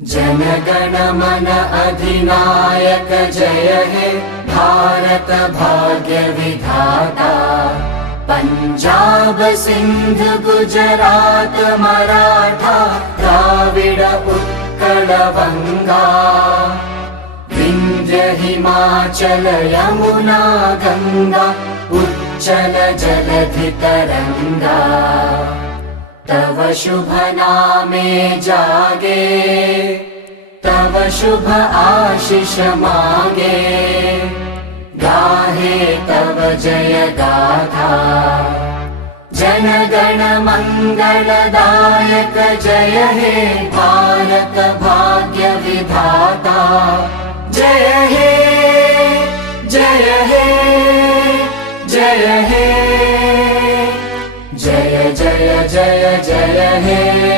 जनगण मन अधिनायक जय हे भारत भाग्य विधाता। पंजाब सिंध गुजरात मराठा द्राविड उत्कल बंगा। विंध्य हिमाचल यमुना गंगा उच्चल जलधि तरंगा। तव शुभ नामे जागे तव शुभ आशीष मागे। गाहे तव जय गाथा जनगण मंगलदायक जय हे भारत भाग्य विधाता। जय हे जय हे जय हे जय जय जय जय हे।